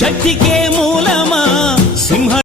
ಶಕ್ತಿ ಕೇ